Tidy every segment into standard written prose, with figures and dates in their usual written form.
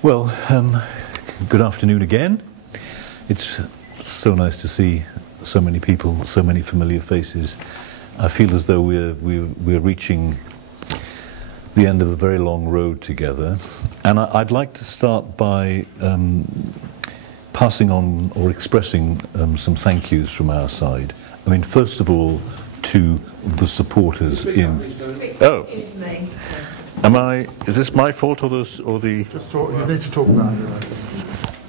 Well, good afternoon again. It's so nice to see so many people, so many familiar faces. I feel as though we're reaching the end of a very long road together, and I'd like to start by passing on or expressing some thank yous from our side. I mean, first of all, to the supporters in. Oh. It's me. Is this my fault or the? Just talk. You need to talk about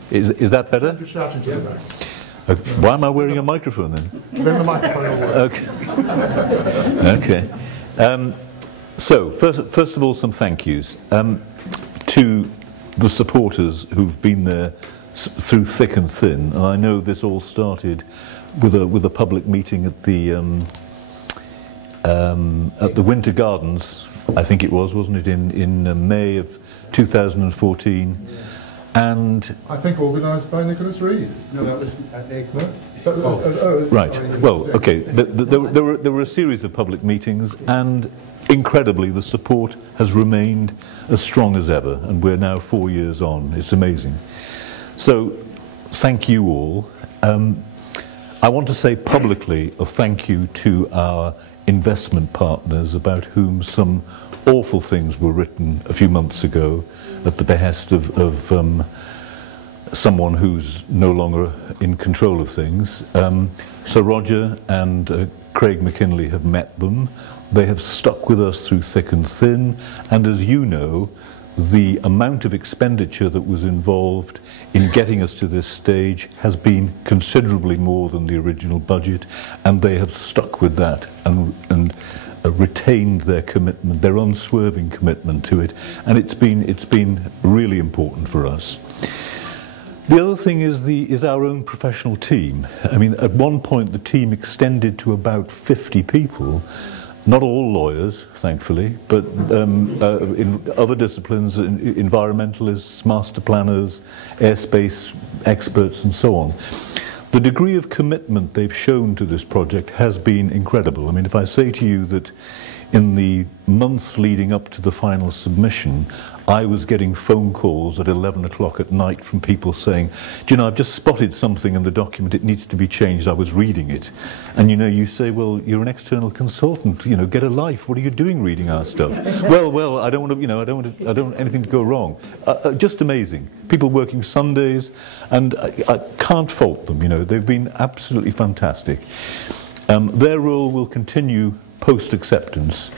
it. Is that better? You're shouting to the back. Why am I wearing a microphone then? Then the microphone will work. Okay. Okay. So first of all, some thank yous to the supporters who've been there through thick and thin. And I know this all started with a public meeting at the Winter Gardens. I think it was, wasn't it, in May of 2014, and I think organised by Nicholas Reed. No, that was at Egbert. Right. Well, okay. There were a series of public meetings, and incredibly, the support has remained as strong as ever, and we're now 4 years on. It's amazing. So, thank you all. I want to say publicly a thank you to our investment partners, about whom some awful things were written a few months ago at the behest of someone who's no longer in control of things. Sir Roger and Craig McKinley have met them. They have stuck with us through thick and thin, and as you know, the amount of expenditure that was involved in getting us to this stage has been considerably more than the original budget, and they have stuck with that and retained their commitment, their unswerving commitment to it, and it's been really important for us. The other thing is our own professional team. I mean, at one point the team extended to about 50 people. Not all lawyers, thankfully, but in other disciplines, environmentalists, master planners, airspace experts, and so on. The degree of commitment they've shown to this project has been incredible. I mean, if I say to you that in the months leading up to the final submission, I was getting phone calls at 11 o'clock at night from people saying, do you know, I've just spotted something in the document, it needs to be changed, I was reading it. And you know, you say, well, you're an external consultant, you know, get a life, what are you doing reading our stuff? well, I don't want to, you know, I don't want anything to go wrong. Just amazing. People working Sundays, and I can't fault them, you know, they've been absolutely fantastic. Their role will continue post-acceptance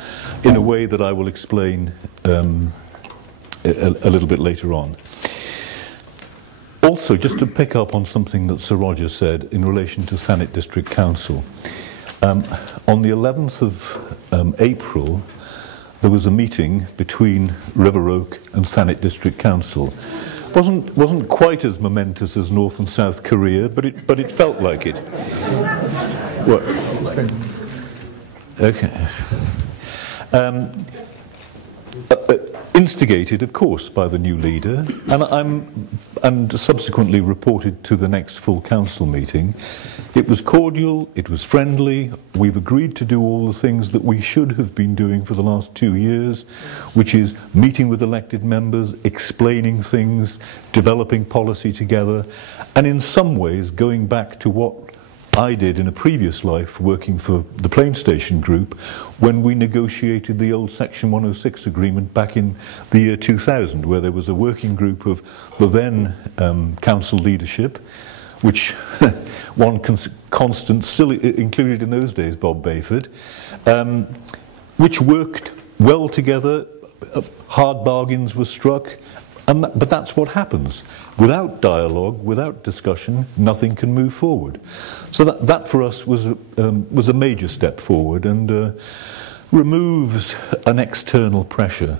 in a way that I will explain a little bit later on. Also, just to pick up on something that Sir Roger said in relation to Thanet District Council, on the 11th of April there was a meeting between River Oak and Thanet District Council. Wasn't quite as momentous as North and South Korea, but it felt like it. What? Okay. Instigated, of course, by the new leader, and subsequently reported to the next full council meeting. It was cordial, it was friendly. We've agreed to do all the things that we should have been doing for the last 2 years, which is meeting with elected members, explaining things, developing policy together, and in some ways going back to what I did in a previous life working for the Plain Station Group when we negotiated the old Section 106 agreement back in the year 2000, where there was a working group of the then council leadership, which one constant still included in those days, Bob Bayford, which worked well together. Hard bargains were struck. But that's what happens. Without dialogue, without discussion, nothing can move forward. So that for us was a major step forward, and removes an external pressure,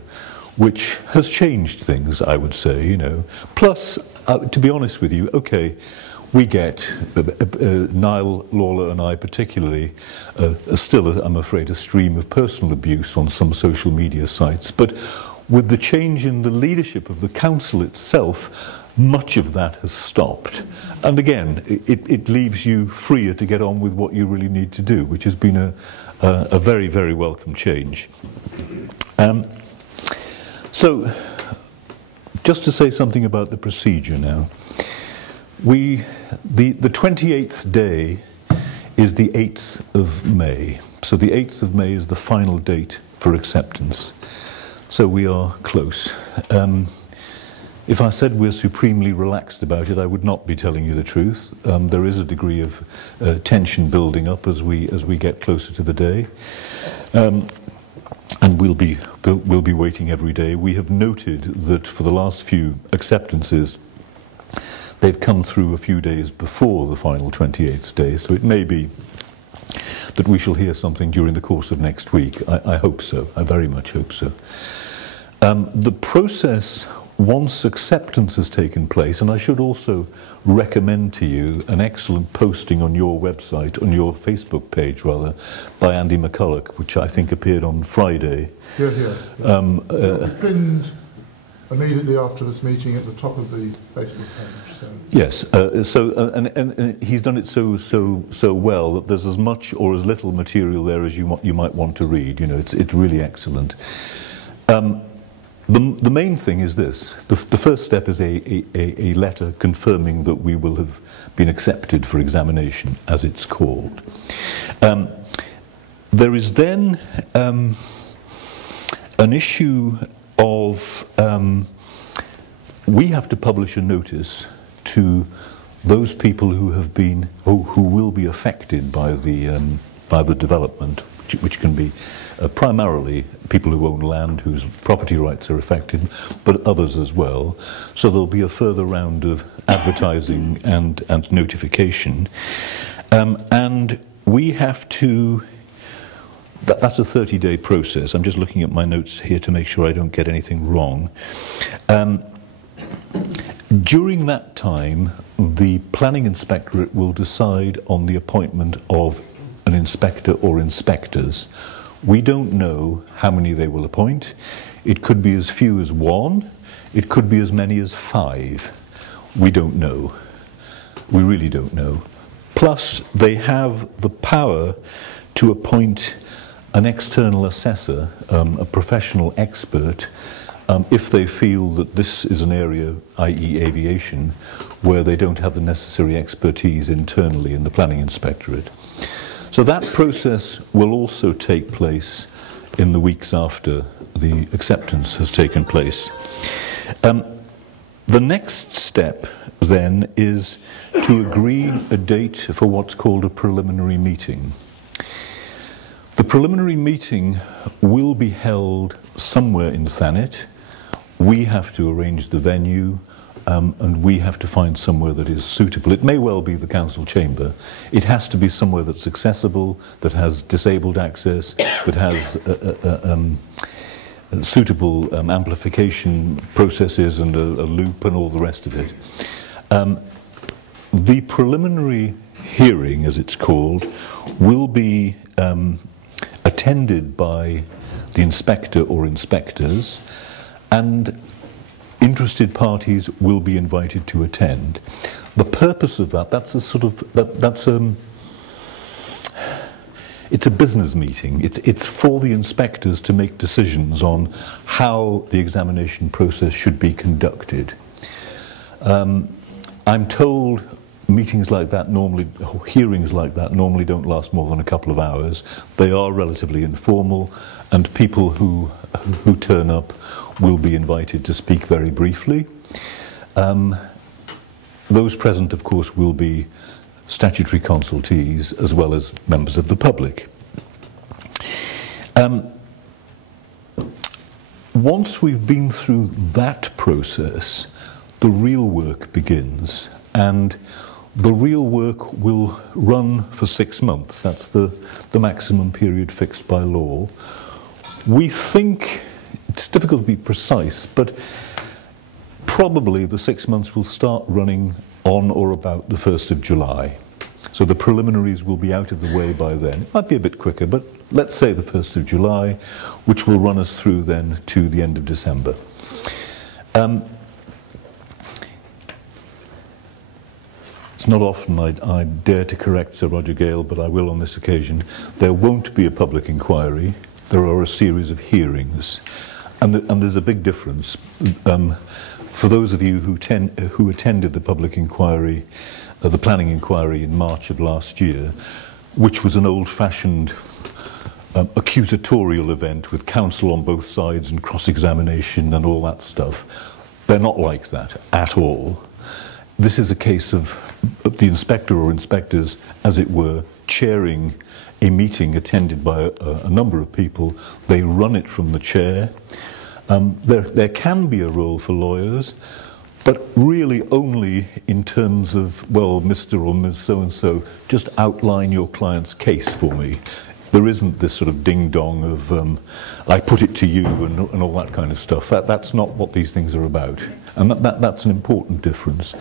which has changed things, I would say. You know. Plus, to be honest with you, okay, we get Niall Lawler and I particularly still, I'm afraid, a stream of personal abuse on some social media sites, but with the change in the leadership of the council itself, much of that has stopped. And again, it leaves you freer to get on with what you really need to do, which has been a very, very welcome change. So, just to say something about the procedure now. The 28th day is the 8th of May. So the 8th of May is the final date for acceptance. So we are close. If I said we're supremely relaxed about it, I would not be telling you the truth. There is a degree of tension building up as we get closer to the day. And we'll be waiting every day. We have noted that for the last few acceptances, they've come through a few days before the final 28th day, so it may be that we shall hear something during the course of next week. I hope so. I very much hope so. The process, once acceptance has taken place, and I should also recommend to you an excellent posting on your website, on your Facebook page rather, by Andy McCulloch, which I think appeared on Friday. Yeah. It'll be pinned immediately after this meeting at the top of the Facebook page. So. Yes, and he's done it so well that there's as much or as little material there as you might want to read. You know, it's really excellent. The main thing is this. The first step is a letter confirming that we will have been accepted for examination, as it's called. There is then an issue of we have to publish a notice to those people who will be affected by the development, which can be primarily people who own land whose property rights are affected, but others as well. So there'll be a further round of advertising and notification. And we have to, that's a 30-day process. I'm just looking at my notes here to make sure I don't get anything wrong. During that time, the Planning Inspectorate will decide on the appointment of an inspector or inspectors. We don't know how many they will appoint. It could be as few as 1. It could be as many as 5. We don't know. We really don't know. Plus, they have the power to appoint an external assessor, a professional expert, if they feel that this is an area, i.e. aviation, where they don't have the necessary expertise internally in the Planning Inspectorate. So that process will also take place in the weeks after the acceptance has taken place. The next step then is to agree a date for what's called a preliminary meeting. The preliminary meeting will be held somewhere in Thanet. We have to arrange the venue, and we have to find somewhere that is suitable. It may well be the council chamber. It has to be somewhere that's accessible, that has disabled access, that has suitable amplification processes and a loop and all the rest of it. The preliminary hearing, as it's called, will be attended by the inspector or inspectors, and interested parties will be invited to attend. The purpose of that's a sort of it's a business meeting. It's for the inspectors to make decisions on how the examination process should be conducted. I'm told meetings like that normally, hearings like that normally don't last more than a couple of hours. They are relatively informal, and people who turn up will be invited to speak very briefly. Those present, of course, will be statutory consultees as well as members of the public. Once we've been through that process, the real work begins, and the real work will run for 6 months. That's the maximum period fixed by law. We think, it's difficult to be precise, but probably the 6 months will start running on or about the 1st of July. So the preliminaries will be out of the way by then. It might be a bit quicker, but let's say the 1st of July, which will run us through then to the end of December. It's not often I dare to correct Sir Roger Gale, but I will on this occasion. There won't be a public inquiry. There are a series of hearings. And there's a big difference. for those of you who attended the public inquiry, the planning inquiry in March of last year, which was an old-fashioned accusatorial event with counsel on both sides and cross-examination and all that stuff, they're not like that at all. This is a case of the inspector or inspectors, as it were, chairing a meeting attended by a number of people. They run it from the chair. There can be a role for lawyers, but really only in terms of, well, Mr. or Ms. So-and-so, just outline your client's case for me. There isn't this sort of ding-dong of, I put it to you and all that kind of stuff. That's not what these things are about. And that's an important difference.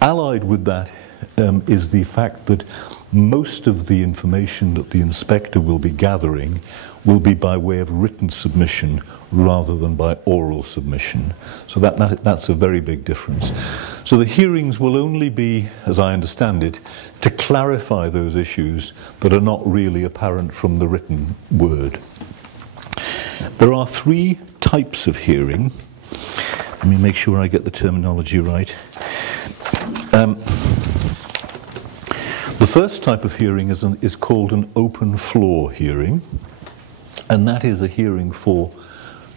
Allied with that is the fact that most of the information that the inspector will be gathering will be by way of written submission rather than by oral submission. So that's a very big difference. So the hearings will only be, as I understand it, to clarify those issues that are not really apparent from the written word. There are three types of hearing. Let me make sure I get the terminology right. The first type of hearing is called an open floor hearing, and that is a hearing for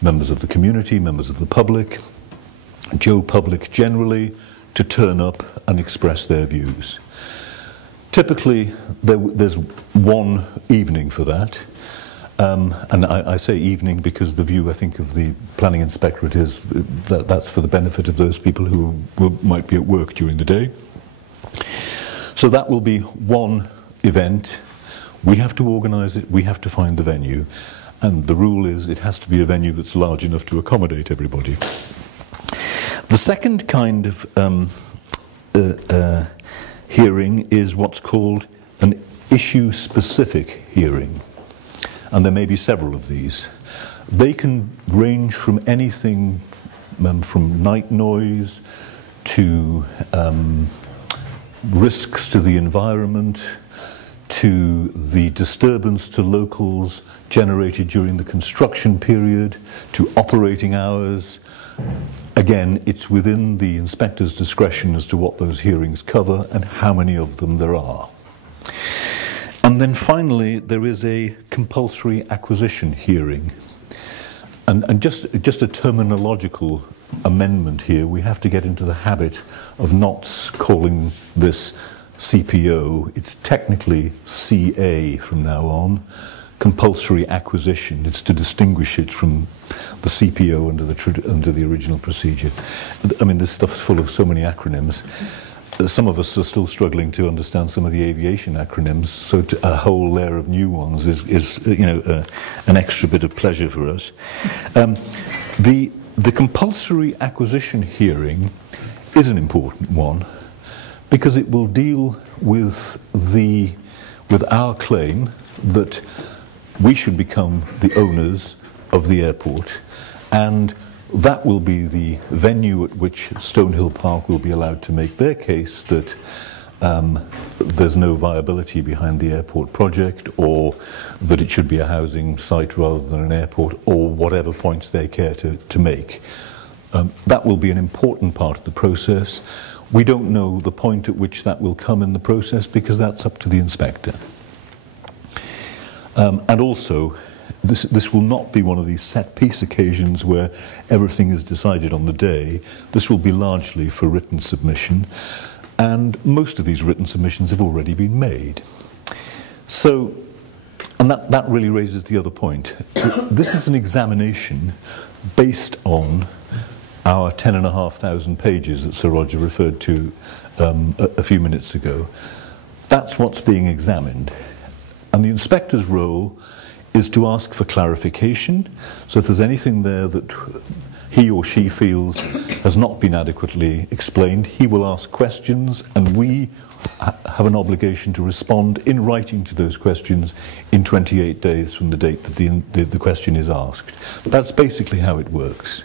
members of the community, members of the public, Joe Public generally, to turn up and express their views. Typically, there's one evening for that, and I say evening because the view, I think, of the planning inspectorate is that's for the benefit of those people who might be at work during the day. So that will be one event. We have to organise it, we have to find the venue, and the rule is it has to be a venue that's large enough to accommodate everybody. The second kind of hearing is what's called an issue-specific hearing, and there may be several of these. They can range from anything from night noise to risks to the environment, to the disturbance to locals generated during the construction period, to operating hours. Again, it's within the inspector's discretion as to what those hearings cover and how many of them there are. And then finally, there is a compulsory acquisition hearing. And just a terminological amendment here, we have to get into the habit of not calling this CPO. It's technically CA from now on, compulsory acquisition. It's to distinguish it from the CPO under the original procedure. I mean, this stuff's full of so many acronyms. Some of us are still struggling to understand some of the aviation acronyms, so a whole layer of new ones is you know, an extra bit of pleasure for us. The compulsory acquisition hearing is an important one because it will deal with our claim that we should become the owners of the airport, and that will be the venue at which Stonehill Park will be allowed to make their case that there's no viability behind the airport project, or that it should be a housing site rather than an airport, or whatever points they care to make. That will be an important part of the process. We don't know the point at which that will come in the process because that's up to the inspector. And also, this will not be one of these set-piece occasions where everything is decided on the day. This will be largely for written submission, and most of these written submissions have already been made. So, and that really raises the other point. This is an examination based on our 10,500 pages that Sir Roger referred to a few minutes ago. That's what's being examined. And the inspector's role is to ask for clarification. So if there's anything there that he or she feels has not been adequately explained, he will ask questions, and we have an obligation to respond in writing to those questions in 28 days from the date that the question is asked. That's basically how it works.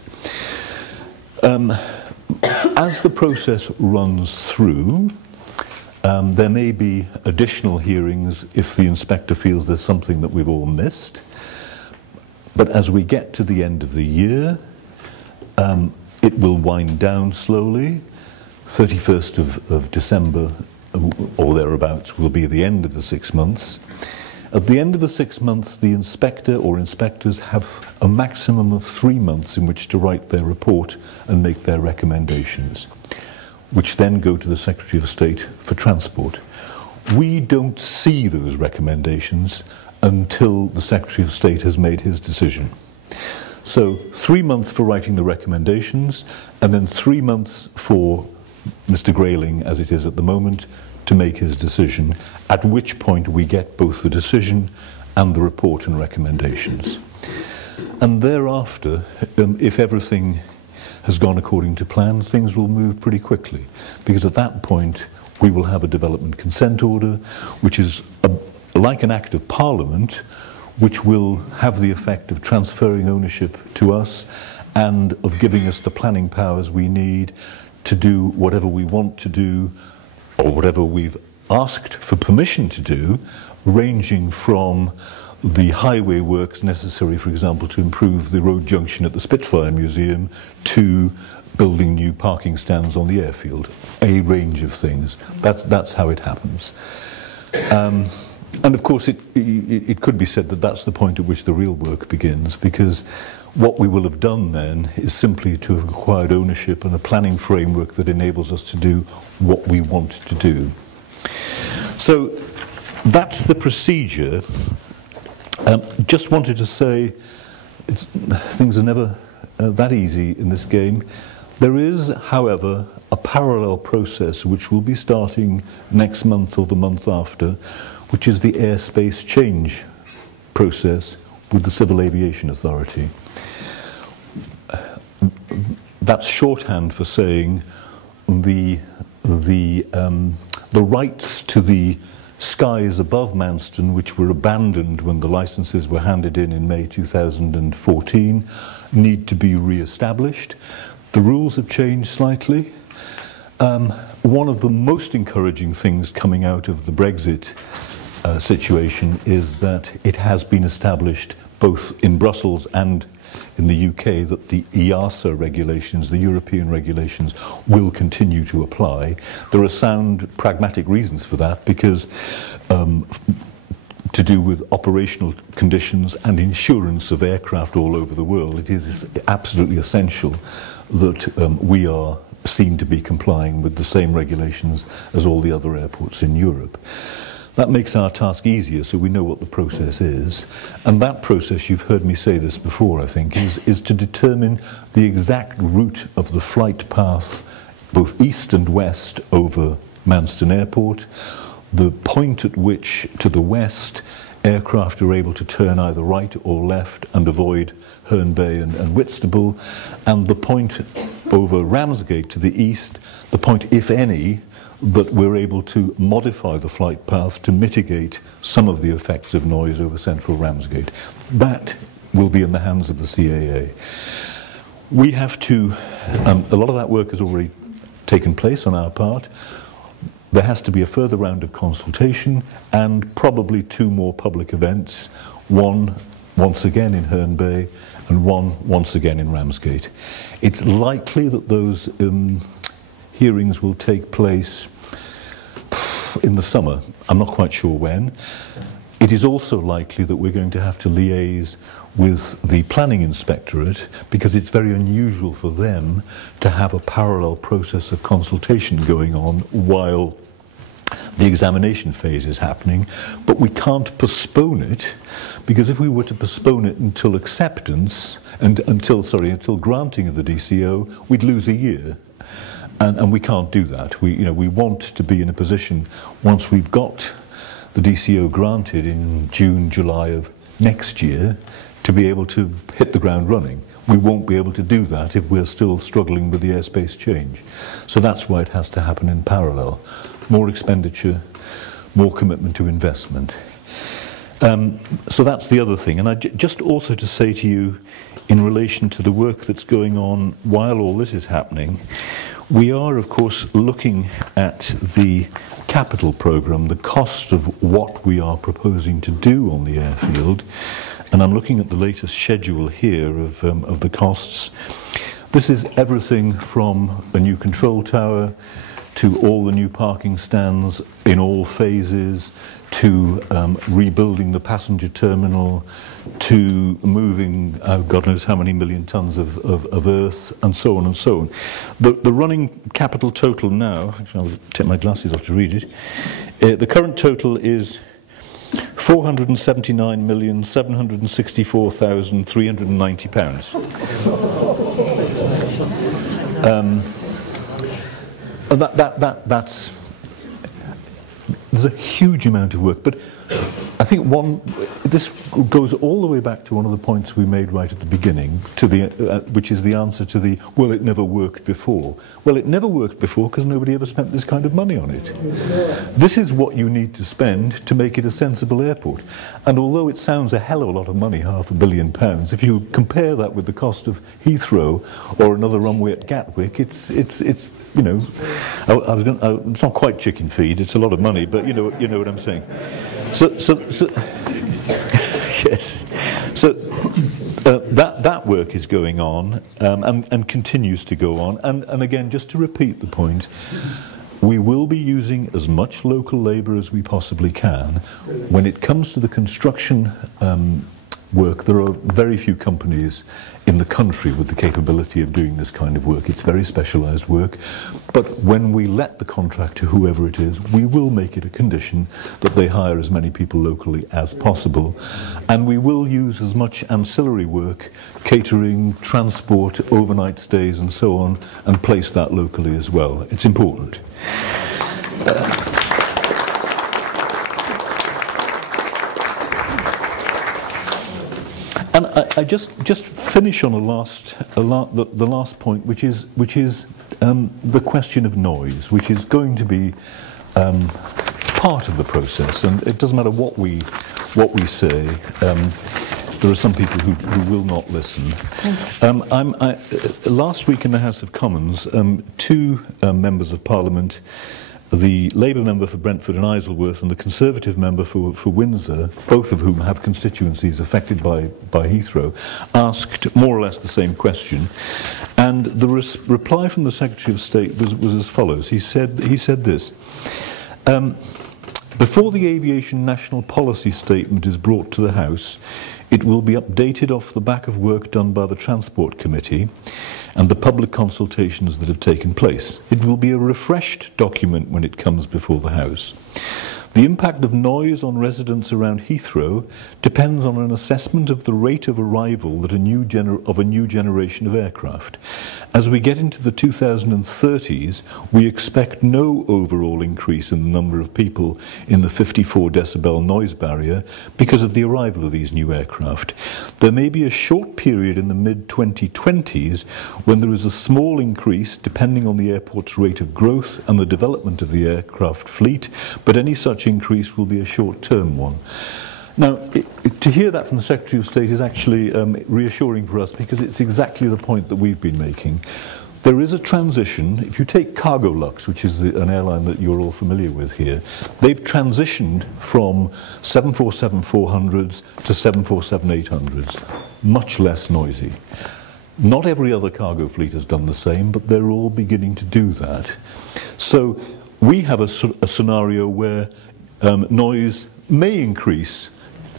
As the process runs through, there may be additional hearings if the inspector feels there's something that we've all missed. But as we get to the end of the year, It will wind down slowly. 31st of December or thereabouts will be the end of the 6 months. At the end of the 6 months, the inspector or inspectors have a maximum of 3 months in which to write their report and make their recommendations, which then go to the Secretary of State for Transport. We don't see those recommendations until the Secretary of State has made his decision. So 3 months for writing the recommendations, and then 3 months for Mr. Grayling, as it is at the moment, to make his decision, at which point we get both the decision and the report and recommendations. And thereafter, if everything has gone according to plan, things will move pretty quickly, because at that point we will have a development consent order, which is like an act of Parliament, which will have the effect of transferring ownership to us and of giving us the planning powers we need to do whatever we want to do, or whatever we've asked for permission to do, ranging from the highway works necessary, for example, to improve the road junction at the Spitfire Museum, to building new parking stands on the airfield. A range of things. That's how it happens. And of course, it could be said that that's the point at which the real work begins, because what we will have done then is simply to have acquired ownership and a planning framework that enables us to do what we want to do. So that's the procedure. Just wanted to say, things are never that easy in this game. There is, however, a parallel process which will be starting next month or the month after, which is the airspace change process with the Civil Aviation Authority. That's shorthand for saying the rights to the skies above Manston, which were abandoned when the licenses were handed in May 2014, need to be re-established. The rules have changed slightly. One of the most encouraging things coming out of the Brexit situation is that it has been established both in Brussels and in the UK that the EASA regulations, the European regulations, will continue to apply. There are sound pragmatic reasons for that, because to do with operational conditions and insurance of aircraft all over the world, it is absolutely essential that we are seen to be complying with the same regulations as all the other airports in Europe. That makes our task easier, so we know what the process is. And that process, you've heard me say this before, I think, is to determine the exact route of the flight path, both east and west over Manston Airport, the point at which, to the west, aircraft are able to turn either right or left and avoid Herne Bay and Whitstable, and the point over Ramsgate to the east, the point, if any, that we're able to modify the flight path to mitigate some of the effects of noise over central Ramsgate. That will be in the hands of the CAA. We have to, a lot of that work has already taken place on our part. There has to be a further round of consultation and probably 2 more public events, one once again in Herne Bay and one once again in Ramsgate. It's likely that those hearings will take place in the summer. I'm not quite sure when. It is also likely that we're going to have to liaise with the Planning Inspectorate, because it's very unusual for them to have a parallel process of consultation going on while the examination phase is happening. But we can't postpone it, because if we were to postpone it until acceptance, and until granting of the DCO, we'd lose a year. And we can't do that. We want to be in a position, once we've got the DCO granted in June, July of next year, to be able to hit the ground running. We won't be able to do that if we're still struggling with the airspace change. So that's why it has to happen in parallel. More expenditure, more commitment to investment. So that's the other thing. And just also to say to you, in relation to the work that's going on while all this is happening, we are, of course, looking at the capital programme, the cost of what we are proposing to do on the airfield. And I'm looking at the latest schedule here of the costs. This is everything from a new control tower to all the new parking stands in all phases, to rebuilding the passenger terminal, to moving God knows how many million tons of earth, and so on and so on. The running capital total now, actually I'll take my glasses off to read it, the current total is £479,764,390. That's there's a huge amount of work, but I think this goes all the way back to one of the points we made right at the beginning, to the which is the answer to the, well, it never worked before. Well, it never worked before because nobody ever spent this kind of money on it. This is what you need to spend to make it a sensible airport. And although it sounds a hell of a lot of money, £500 million, if you compare that with the cost of Heathrow or another runway at Gatwick, it's you know, it's not quite chicken feed. It's a lot of money, but you know what I'm saying. So yes. So that work is going on and continues to go on. And again, just to repeat the point, we will be using as much local labour as we possibly can. When it comes to the construction work, there are very few companies in the country with the capability of doing this kind of work. It's very specialised work, but when we let the contract to whoever it is, we will make it a condition that they hire as many people locally as possible, and we will use as much ancillary work, catering, transport, overnight stays and so on, and place that locally as well. It's important. And I just finish on the last point, which is the question of noise, which is going to be part of the process, and it doesn't matter what we say. There are some people who will not listen. Last week in the House of Commons, two members of Parliament, the Labour member for Brentford and Isleworth and the Conservative member for Windsor, both of whom have constituencies affected by Heathrow, asked more or less the same question. And the reply from the Secretary of State was as follows. He said this: before the Aviation National Policy Statement is brought to the House, it will be updated off the back of work done by the Transport Committee and the public consultations that have taken place. It will be a refreshed document when it comes before the House. The impact of noise on residents around Heathrow depends on an assessment of the rate of arrival of a new generation of aircraft. As we get into the 2030s, we expect no overall increase in the number of people in the 54 decibel noise barrier because of the arrival of these new aircraft. There may be a short period in the mid-2020s when there is a small increase depending on the airport's rate of growth and the development of the aircraft fleet, but any such increase will be a short-term one. Now, to hear that from the Secretary of State is actually reassuring for us, because it's exactly the point that we've been making. There is a transition. If you take Cargolux, which is an airline that you're all familiar with here, they've transitioned from 747-400s to 747-800s, much less noisy. Not every other cargo fleet has done the same, but they're all beginning to do that. So we have a scenario where noise may increase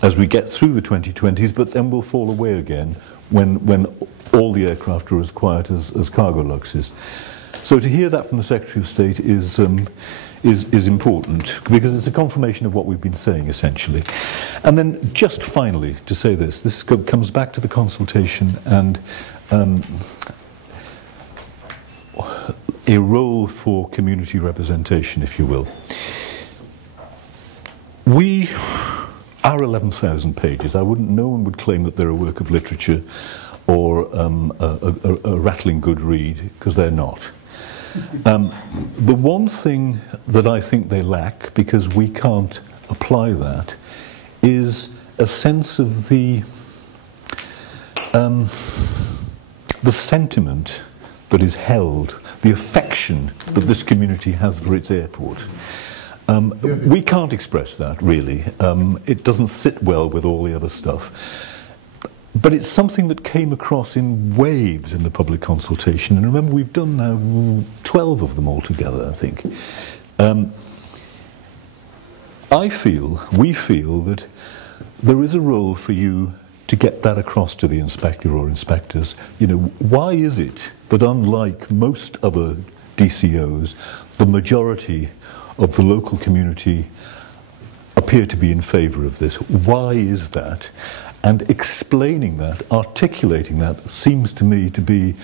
as we get through the 2020s, but then will fall away again when all the aircraft are as quiet as Cargolux is. So to hear that from the Secretary of State is important, because it's a confirmation of what we've been saying, essentially. And then just finally to say this comes back to the consultation and a role for community representation, if you will. We are 11,000 pages. No one would claim that they're a work of literature or a rattling good read, because they're not. The one thing that I think they lack, because we can't apply that, is a sense of the sentiment that is held, the affection that this community has for its airport. We can't express that, really. It doesn't sit well with all the other stuff. but it's something that came across in waves in the public consultation. And remember, we've done now 12 of them altogether, I think. We feel that there is a role for you to get that across to the inspector or inspectors. You know, why is it that unlike most other DCOs, the majority of the local community appear to be in favour of this? Why is that? And explaining that, articulating that, seems to me to be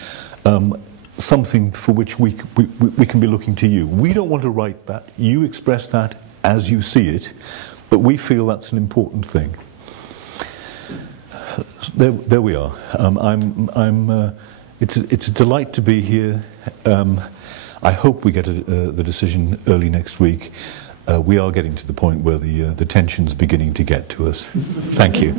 something for which we can be looking to you. We don't want to write that. You express that as you see it, but we feel that's an important thing. There we are. It's a delight to be here. I hope we get the decision early next week. We are getting to the point where the tension's beginning to get to us. Thank you.